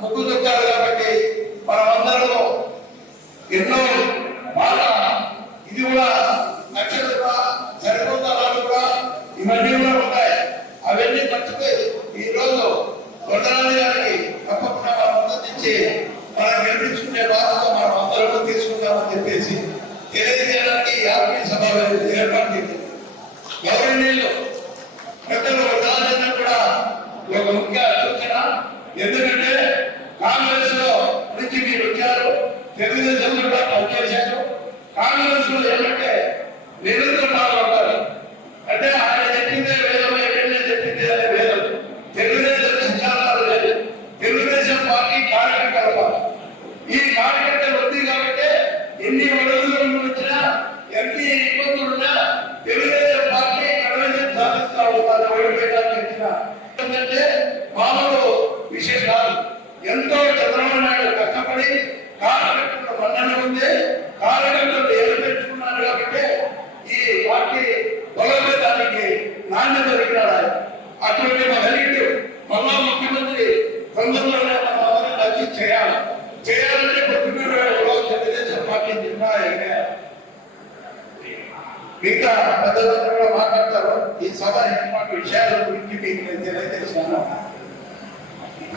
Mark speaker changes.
Speaker 1: ముక్కు చెప్తారు కాబట్టి మనం ఎన్నో బాగా ఇది కూడా నక్షత్ర సరిపోతారు కూడా ఇవన్నీ కూడా ఉంటాయి. అవన్నీ మర్చిపోయి ఈ రోజు కొండరాజు గారికి తప్పకుండా మనం మద్దతిచ్చి మనం గెలిపించుకునే బాధ్యత మనం అందరూ తీసుకుంటామని చెప్పేసి తెలియజేయడానికి ఈ ఆర్మీ సభ ఏర్పాటు చేసింది గౌరవనీయులు పెద్దలు రాజన్న కూడా ఒక ముఖ్య సూచన. ఎందుకంటే కాంగ్రెస్లో నుంచి మీరు వచ్చారు. తెలుగుదేశం కూడా పనిచేశారు. కాంగ్రెస్లో ఏంటంటే నిరంతరం ఉంటారు అంటే ఆయన చెప్పిందే వేదం ఎక్కడనే చెప్పిందే అనే వేదం. తెలుగుదేశం సిద్ధాంతాలు లేదు తెలుగుదేశం పార్టీ కార్యకర్తల. పార్టీ. ఈ కార్యకర్తలు ఉంది కాబట్టి ఎన్ని ఒడిదుడుకులు వచ్చినా ఎన్ని ఇబ్బందులు ఉన్నా తెలుగుదేశం పార్టీ కన్వెన్షన్ సాధిస్తా ఉంటారు ఓడిపోయడానికి చెప్పిన ఎందుకంటే మామూలు విశేషాలు ఎంతో చంద్రబాబు నాయుడు కష్టపడి కార్యకర్తల మన్నన ఉంది. కాలగట్టంలో ఏర్పరచుకున్నారు కాబట్టి ఈ పార్టీ బలోపేతానికి నాణ్యత దొరికినాడు ఆయన. అటువంటి మహనీయుడు మళ్ళా ముఖ్యమంత్రి తొందరలోనే మన అందరం చేయాలి. చేయాలంటే పొద్దున్న తెలుగుదేశం పార్టీ నిర్ణయం మిగతా పెద్దలందరూ కూడా మాట్లాడతారు. ఈ సభ ఎటువంటి విషయాల గురించి మీకు నేను తెలియజేస్తాను.